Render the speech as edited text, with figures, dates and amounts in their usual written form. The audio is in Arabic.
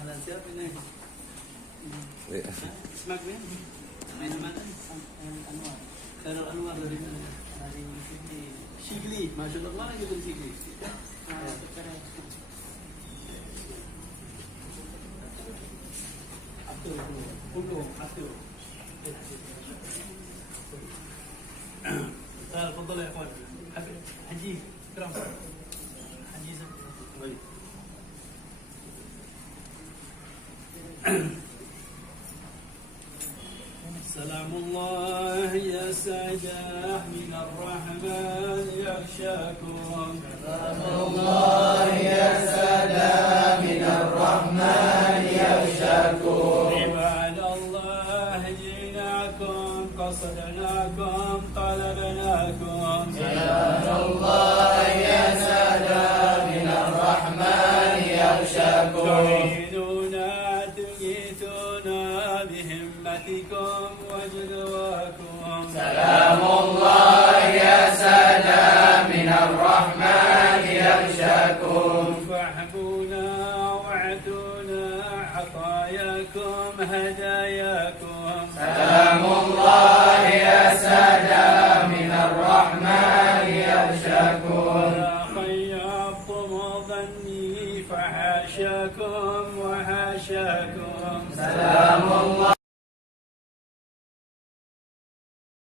أهلا سيادة اسمك مين؟ أين ماذا؟ الأنوار خير الأنوار dari Shigli ما شاء الله mana gitu Shigli Atur Pulung Atur تفضل يا اخوان حجي اكرم حجي طيب سلام الله يا سادة من الرحمن يغشاكم سلام الله يا سادة من الرحمن يغشاكم عباد الله جئناكم قصدناكم طلبناكم سلام الله يا سادة من الرحمن يغشاكم تعينونا تغيثونا بهمتكم وجدواكم سلام الله يا سادة من الرحمن يغشاكم فاحبونا واعتونا عطاياكم هداياكم سلام الله يا سادة من الرحمن يغشاكم يا خيبتم ظني فحاشاكم وحاشاكم سلام الله